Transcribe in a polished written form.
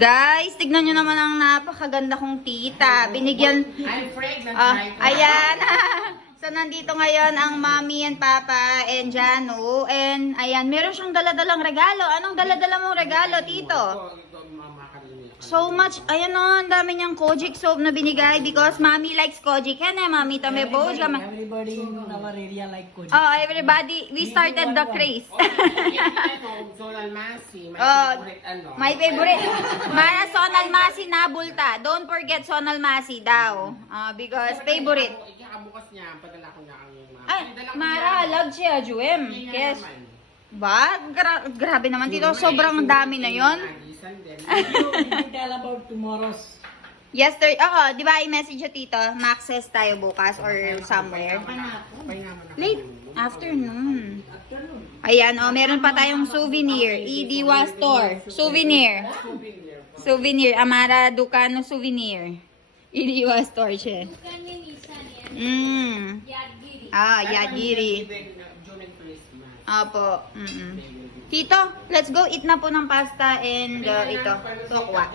Guys, tignan nyo naman ang napakaganda kong tita. Binigyan... I'm pregnant right now. Ayan. So, nandito ngayon ang mommy and papa and Jano. And, ayan, meron siyang daladalang regalo. Anong daladala mong regalo, tito? So much. Ayan o, ang dami niyang Kojic soap na binigay because mommy likes Kojic. Yan eh, mommy. Tame Boj. Everybody in our area like Kojic. Oh, everybody. We started the craze. Sonal Masi, my Oh, favorite ano. my favorite. Mara Sonal Masi na bulta. Don't forget Sonal Masi daw. Because favorite. Ikakabukas niya, padala ko na ang Ay, Mara, love siya, Juem. Yes. Ba? Grabe naman dito. Sobrang dami na yon. You tell about tomorrow's. Yesterday, di ba i-message siya tito, Maxes tayo bukas or somewhere. Late afternoon. Ayan, meron pa tayong souvenir. Idiwa Store. Souvenir. Souvenir. Amara Ducano souvenir. Idiwa Store siya. Yadgiri. Apo. Tito, let's go eat na po ng pasta and ito, tokwa.